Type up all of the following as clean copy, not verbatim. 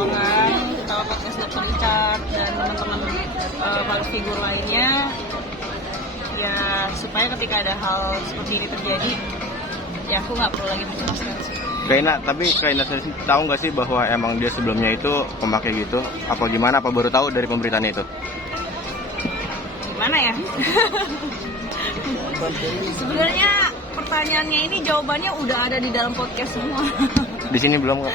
orang, terutama podcast Dr. Richard dan teman-teman public figur lainnya, ya supaya ketika ada hal seperti ini terjadi, ya aku nggak perlu lagi menjelaskan sih. Tapi Kaina sendiri tahu nggak sih bahwa emang dia sebelumnya itu pemakai gitu? Apa gimana? Apa baru tahu dari pemberitaan itu? Gimana ya? Sebenarnya pertanyaannya ini jawabannya udah ada di dalam podcast semua. Di sini belum kok.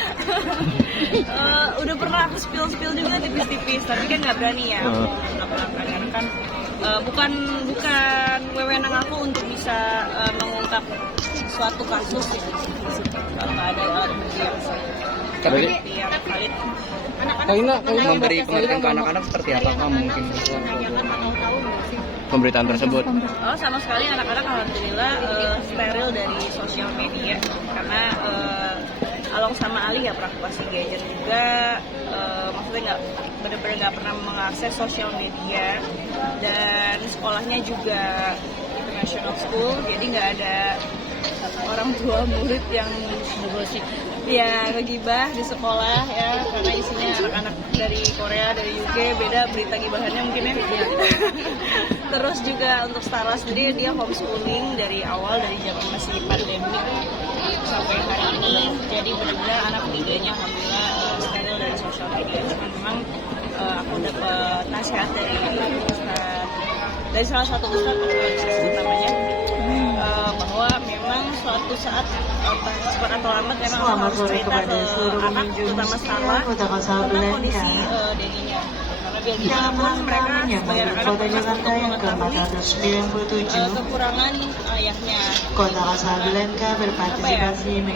Udah pernah aku spill juga tipis-tipis, tapi kan nggak berani ya. Nggak pernah berani karena kan bukan wewenang aku untuk bisa mengungkap suatu kasus nggak ada alat bukti yang valid. Kaina memberi pengertian ke anak-anak seperti apa mungkin Pemberitaan tersebut. Oh, sama sekali anak-anak alhamdulillah steril dari sosial media karena Along sama Ali nggak pernah kasih gadget juga, maksudnya nggak benar-benar nggak pernah mengakses sosial media, dan sekolahnya juga international school, jadi nggak ada orang tua murid yang ngegosip ya ngegibah di sekolah ya, karena isinya anak-anak dari Korea, dari UK, beda berita gibahannya mungkin ya. Terus juga untuk Starla sendiri dia homeschooling dari awal, dari zaman masih pandemi sampai hari ini, jadi benar-benar anak tiganya alhamdulillah steril dari sosial media. Karena memang aku dapat nasihat dari salah satu ustadz namanya, bahwa memang suatu saat cepat atau lambat memang harus cerita ke anak, terutama Starla, tentang kondisi dirinya. Karena biar bagaimanapun mereka sebagai anak-anak berhak untuk mengetahui kekurangan ayahnya.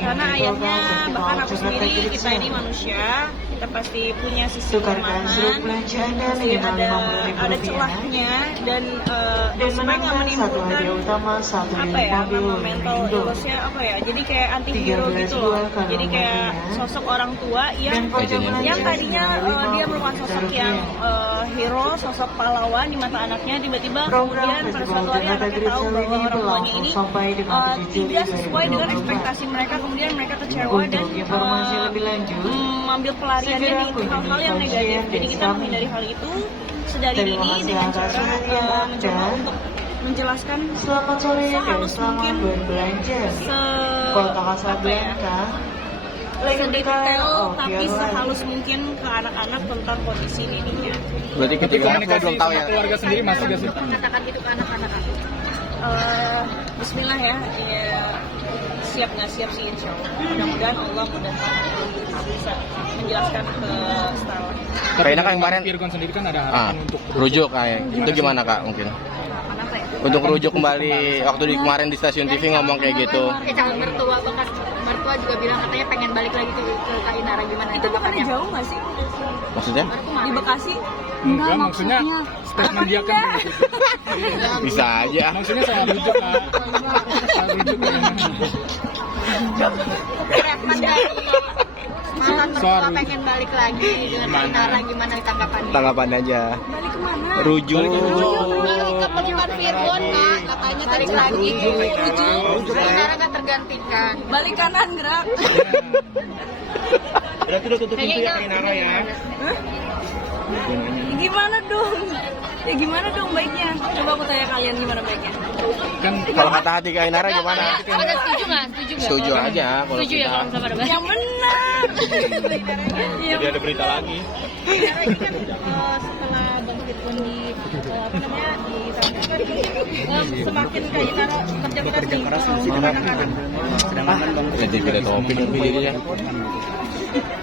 Karena ayahnya, bahkan aku sendiri, kita ini manusia, kita pasti punya sisi kelemahan, pasti ada celahnya, dan supaya nggak menimbulkan nama mental illness-nya jadi kayak anti hero gitu loh. Jadi kayak sosok orang tua yang tadinya dia merupakan sosok yang hero, sosok pahlawan di mata anaknya, tiba-tiba kemudian pada suatu hari anaknya tahu bahwa orang tuanya ini tidak sesuai dengan ekspektasi mereka, kemudian mereka kecewa dan mengambil pelariannya di hal-hal yang negatif. Jadi kita menghindari hal itu sedari dini dengan cara mencoba untuk menjelaskan sehalus mungkin, sedetail tapi sehalus mungkin ke anak-anak tentang kondisi dirinya. Berarti ketika belum tahu ya. Keluarga sendiri masih gak sih? Mengatakan gitu ke anak-anak. Bismillah ya, siap nggak siap sih insya Allah. Mudah-mudahan Allah mudahkan bisa menjelaskan ke Starla. Kayaknya kan kemarin Virgon sendiri kan ada harapan untuk rujuk kayak itu gimana kak mungkin? Kenapa ya? Untuk rujuk kembali waktu kemarin di stasiun TV ngomong kayak gitu. Calon mertua, bekas mertua juga bilang katanya pengen balik lagi ke Kainara, gimana Itu bukannya jauh nggak sih? Maksudnya? Di Bekasi? Enggak, maksudnya statement dia kan Bisa aja. maksudnya soal rujuk kak. Soal rujuk statement dari mantan mertua pengen balik lagi dengan Kainara, gimana tanggapannya? Tanggapan aja. Balik kemana? Rujuk. Ke pelukan Virgon kak, katanya balik lagi rujuk. Kainara nggak tergantikan. Balik kanan gerak. Berarti udah tutup pintu ya Kainara ya. Gimana dong? Ya gimana dong baiknya? Coba aku tanya kalian gimana baiknya. Kan Kalau kata hati Kainara gimana? Ada setuju nggak? Setuju aja kalau Setuju ya kita. kalau misalnya pada Yang benar. jadi ada berita lagi. Kainara ini kan setelah Bang Firgon ditangkap semakin Kainara kerja keras nih sama anak-anak. Jadi tidak topik dirinya.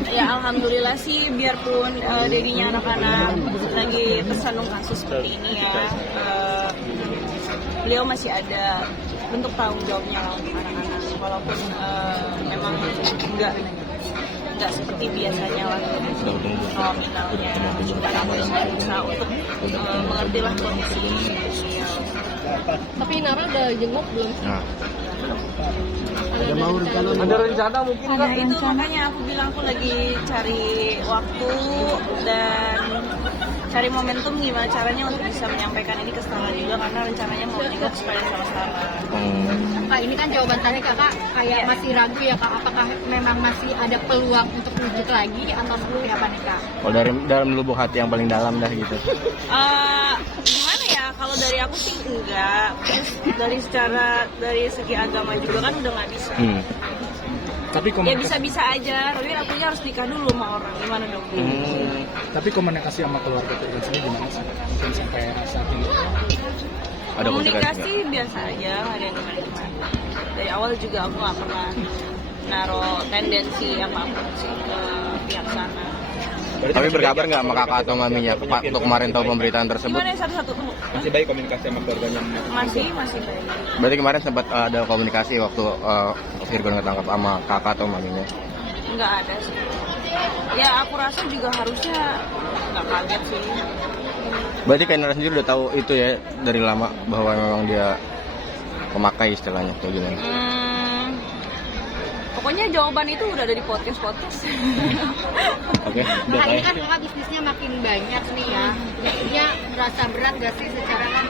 Ya alhamdulillah sih, biarpun dirinya anak-anak lagi tersandung kasus seperti ini ya, beliau masih ada bentuk tanggung jawabnya lah untuk anak-anak, walaupun memang nggak seperti biasanya lah nominalnya, kita berusaha untuk mengertilah kondisi sosial. Tapi Nara udah jenguk belum? Nah, Ada rencana mungkin Nah itu makanya aku bilang aku lagi cari waktu dan cari momentum gimana caranya untuk bisa menyampaikan ini ke Stella juga, karena rencananya mau jenguk supaya sama Stella. Kak, ini kan jawaban tadi kakak kayak masih ragu ya kak, apakah memang masih ada peluang untuk wujud lagi atau seperti apa nih kak? kalau dari dalam lubuk hati yang paling dalam dah gitu. Gimana ya, kalau dari aku sih enggak, terus dari segi agama juga kan udah nggak bisa. Tapi Ya bisa-bisa aja, tapi akunya harus nikah dulu sama orang, gimana dong? Tapi komunikasi sama keluarga Virgon sendiri gimana sih? Mungkin sampai saat ini. Ada Komunikasi biasa aja, nggak ada yang gimana-gimana. Dari awal juga aku nggak pernah naruh tendensi apapun sih ke pihak sana. Tapi berkabar nggak sama kakak atau maminya waktu kemarin tahu pemberitaan tersebut? Gimana ya satu-satu tuh? Masih baik komunikasi sama keluarganya? Masih baik. Berarti kemarin sempat ada komunikasi waktu Virgon ketangkap sama kakak atau maminya? Nggak ada sih. Ya aku rasa juga harusnya nggak kaget sih. Berarti Kak Nara sendiri udah tahu itu ya dari lama bahwa memang dia pemakai istilahnya atau gimana? Pokoknya jawaban itu udah ada di podcast. Oke, udah Kak, ini tahu. kan kakak bisnisnya makin banyak nih ya. Jadinya merasa berat gak sih secara kan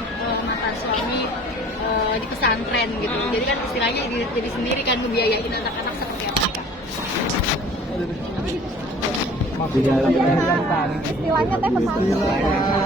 mantan suami di pesantren gitu. Jadi kan istilahnya jadi sendiri kan membiayain anak-anak seperti apa kak? Istilahnya teh pesantren.